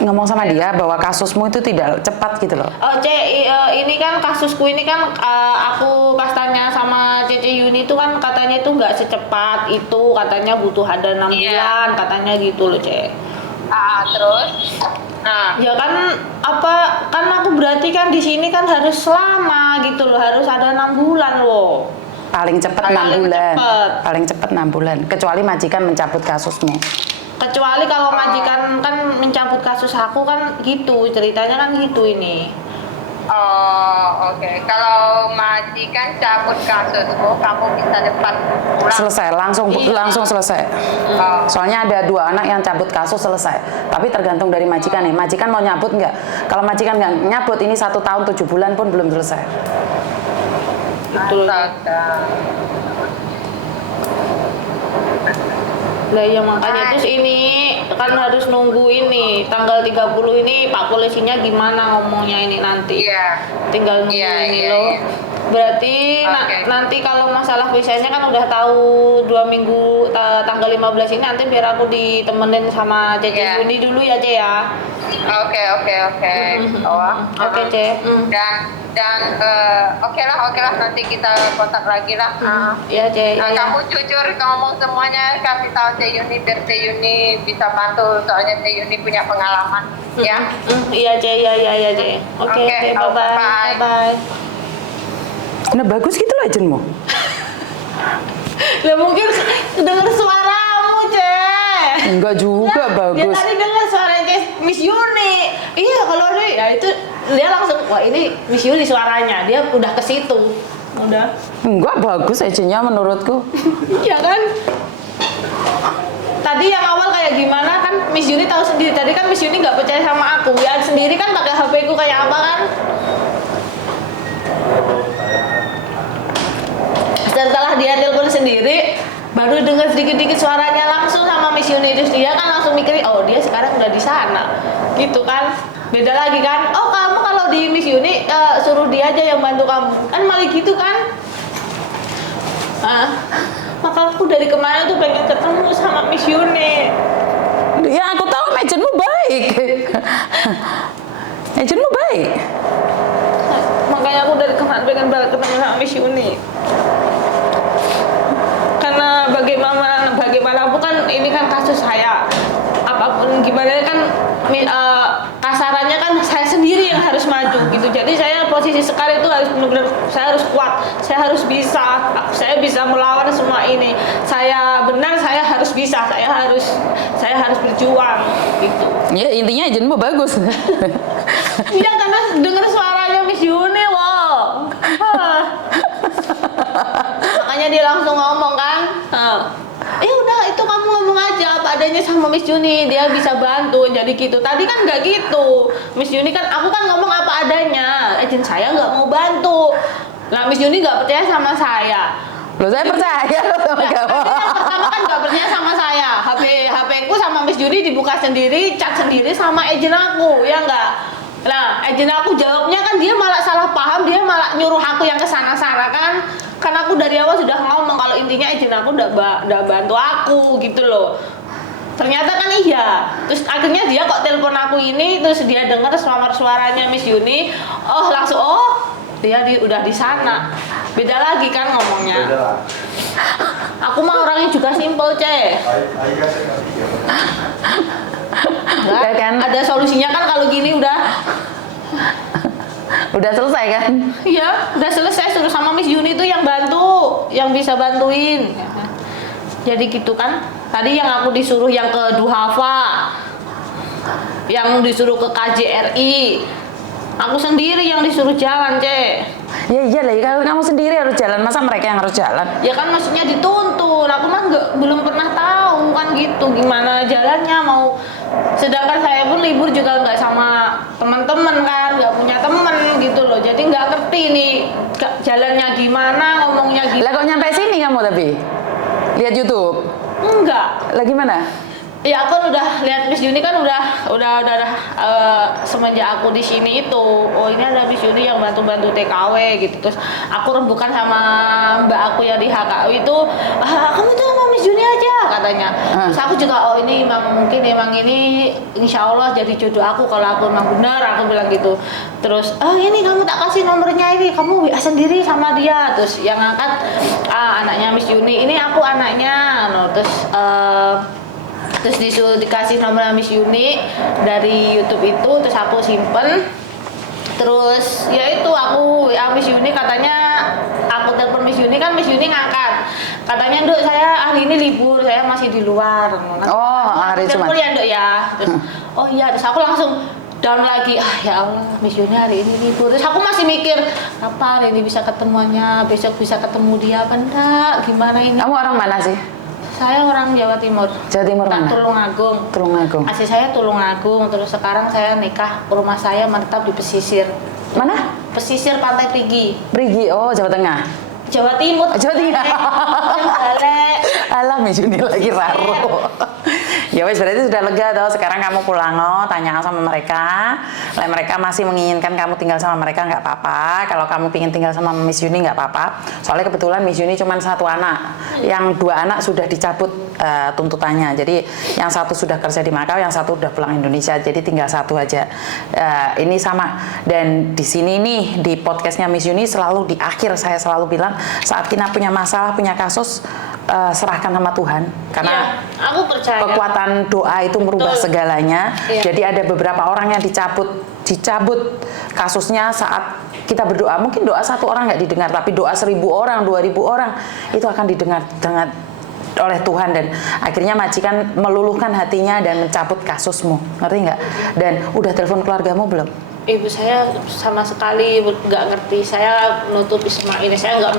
Ngomong sama dia bahwa kasusmu itu tidak cepat gitu loh. Oh, ini kan kasusku ini kan aku pas tanya sama Cece Yuni itu kan katanya itu nggak secepat itu, katanya butuh ada 6 bulan katanya gitu loh, Ce. Terus? Nah, Ya kan kan aku berarti kan di sini kan harus lama gitu loh, harus ada 6 bulan loh. Paling cepat 6 Paling bulan. cepet. Paling cepat 6 bulan. Kecuali majikan mencabut kasusmu. Kecuali kalau majikan kan mencabut kasus aku kan gitu, ceritanya kan gitu ini. oh oke. Kalau majikan cabut kasusmu, kamu bisa cepat pulang. Selesai, langsung selesai. Oh. Soalnya ada 2 anak yang cabut kasus selesai. Tapi tergantung dari majikan nih. Majikan mau nyabut nggak? Kalau majikan nggak nyabut, ini 1 tahun 7 bulan pun belum selesai. Gitu. Astaga. Lah ya makanya terus ini kan harus nunggu ini tanggal 30 ini Pak polisinya gimana ngomongnya ini nanti. Iya. Tinggal nunggu Iya, ini iya, loh. iya. Berarti Oke. nanti kalau masalah visanya kan udah tahu 2 minggu tanggal 15 ini, nanti biar aku ditemenin sama Cece Iya. Yuni dulu ya, Ce ya. Oke. Oh. Oke, Ce. Dan oke lah nanti kita kontak lagi lah. Iya, Ce. Nah, Iya. kamu jujur ngomong semuanya, kasih tahu Teh Yuni biar Teh Yuni bisa bantu, soalnya Teh Yuni punya pengalaman. Ya. Iya, Ce. Iya, Ce. Oke, Oke, bye-bye. bye. Bye-bye. Nah bagus gitu loh ajenmu. Lah mungkin denger suaramu, Ce. Enggak juga Dia bagus. tadi dengar suaranya Miss Yuni. Iya, kalau dia ya itu dia langsung wah ini Miss Yuni suaranya. Dia udah ke situ. Udah. Enggak bagus ajennya menurutku. Iya kan? Tadi yang awal kayak gimana kan Miss Yuni tahu sendiri. Tadi kan Miss Yuni nggak percaya sama aku. Ya sendiri kan pakai HP ku kayak apa kan? Setelah dia telepon sendiri, baru dengar sedikit-sedikit suaranya langsung sama Miss Yuni, terus dia kan langsung mikir, oh dia sekarang udah di sana, gitu kan? Beda lagi kan? Oh kamu kalau di Miss Yuni suruh dia aja yang bantu kamu, kan malah gitu kan? Maka aku dari kemarin tuh pengen ketemu sama Miss Yuni. Ya aku tahu ajenmu baik. Ajenmu baik. Makanya aku dari kemarin pengen banget ketemu sama Miss Yuni. Karena bagaimanapun kan ini kan kasus saya, apapun gimana kan kasarannya kan saya sendiri yang harus maju gitu. Jadi saya posisi sekarang itu harus benar-benar saya harus kuat, saya harus bisa, saya bisa melawan semua ini. Saya benar, saya harus bisa, saya harus berjuang gitu. Ya intinya ajenmu bagus. Iya karena dengar suaranya Miss Yuni akhirnya dia langsung ngomong kan, udah itu kamu ngomong aja apa adanya sama Miss Juni, dia bisa bantu. Jadi gitu. Tadi kan nggak gitu, Miss Juni kan, aku kan ngomong apa adanya, agent saya nggak mau bantu. Nah Miss Juni nggak percaya sama saya. Loh, saya percaya sama kamu. Pertama kan nggak percaya sama saya. HP ku sama Miss Juni dibuka sendiri, chat sendiri sama agent aku, ya nggak? Nah, agent aku jawabnya kan dia malah salah paham, dia malah nyuruh aku yang kesana-sana kan. Karena aku dari awal sudah ngomong kalau intinya agent aku udah bantu aku gitu loh. Ternyata kan iya. Terus akhirnya dia kok telepon aku ini, terus dia dengar suaranya Miss Yuni, langsung dia udah di sana. Beda lagi kan ngomongnya. Aku mah orangnya juga simpel, Kan? Ada solusinya kan kalau gini udah. Udah selesai kan? Iya, udah selesai, suruh sama Miss Yuni itu yang bantu, yang bisa bantuin. Jadi gitu kan. Tadi yang aku disuruh yang ke Duhafa, yang disuruh ke KJRI, aku sendiri yang disuruh jalan, Ya iyalah, kalau kamu sendiri harus jalan, masa mereka yang harus jalan? Ya kan maksudnya dituntun, aku mah belum pernah tahu kan gitu gimana jalannya mau. Sedangkan saya pun libur juga nggak sama teman-teman kan, nggak punya teman gitu loh, jadi nggak ngerti nih jalannya gimana, ngomongnya gimana. Lah kok nyampe sini kamu tapi? Lihat YouTube? Enggak. Lah gimana? Ya aku kan udah lihat Miss Juni kan udah semenjak aku di sini itu, ini ada Miss Juni yang bantu-bantu TKW gitu. Terus aku rembukan sama mbak aku yang di HKW itu, kamu tuh sama Miss Juni aja katanya. Terus aku juga ini mungkin emang ini insya Allah jadi jodoh aku kalau aku memang benar, aku bilang gitu. Terus ini kamu tak kasih nomornya, ini kamu WA sendiri sama dia. Terus yang angkat anaknya Miss Juni, ini aku anaknya. Terus dikasih nomor Miss Yuni dari YouTube itu, terus aku simpen. Terus ya itu aku Miss Yuni katanya, aku telepon Miss Yuni kan Miss Yuni ngangkat. Katanya, "Duk, saya hari ini libur, saya masih di luar." Hari Jumat. Telepon ya, Duk ya. Terus iya, terus aku langsung down lagi. Ya Allah, Miss Yuni hari ini libur. Terus aku masih mikir, kapan ini bisa ketemuannya, besok bisa ketemu dia apa enggak, gimana ini. Kamu orang mana sih? Saya orang Jawa Timur. Jawa Timur mana? Tulungagung. Tulungagung. Asli saya Tulungagung, terus sekarang saya nikah, rumah saya menetap di pesisir. Mana? Pesisir Pantai Prigi. Prigi, Jawa Tengah. Jawa Timur. Jawa Tengah. Balik. Alah, Miss Juni lagi raro. Ya wes, berarti sudah lega toh. Sekarang kamu pulang tanya sama mereka. Lah mereka masih menginginkan kamu tinggal sama mereka, nggak apa-apa. Kalau kamu pingin tinggal sama Miss Yuni nggak apa-apa. Soalnya kebetulan Miss Yuni cuma satu anak, yang dua anak sudah dicabut tuntutannya. Jadi yang satu sudah kerja di Makau, yang satu udah pulang Indonesia. Jadi tinggal satu aja. Ini sama. Dan di sini nih di podcastnya Miss Yuni selalu di akhir saya selalu bilang, saat kita punya masalah, punya kasus, serahkan sama Tuhan. Karena aku percaya kekuatan doa itu merubah segalanya. Iya. Jadi ada beberapa orang yang dicabut kasusnya saat kita berdoa. Mungkin doa satu orang nggak didengar, tapi doa 1000 orang, 2000 orang itu akan didengar oleh Tuhan, dan akhirnya majikan meluluhkan hatinya dan mencabut kasusmu. Ngerti nggak? Dan udah telepon keluargamu belum? Ibu saya sama sekali nggak ngerti. Saya nutup Isma ini, saya nggak